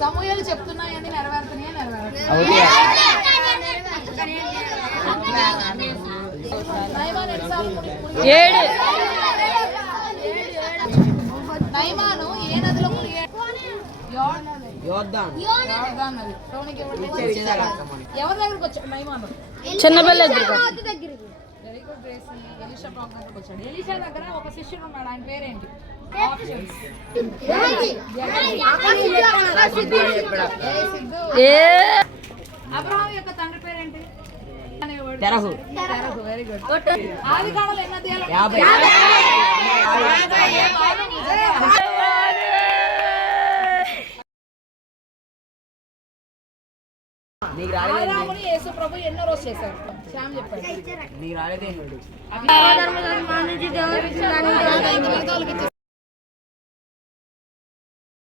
సమూహాలు చెప్తున్నాయని నెరవేరుతున్నాయా నైమాను ఏ నదిలో ఎవరి దగ్గరకు వచ్చాడు నైమాను? చిన్నపిల్ల very good Gracie. Elisha problem దగ్గరకు వచ్చాడు. ఎలీషా దగ్గర ఒక శిష్యుడు ఉన్నాడు, ఆయన పేరేంటి? అబ్రహాం యొక్క తండ్రి పేరేంటి? Very good. ఆది కాలంలో ఎన్ని అధ్యాయాలు? ఆదాముని యేసు ప్రభు ఎన్నో రోజు చేశారు? శ్యామ్ చెప్పాడు.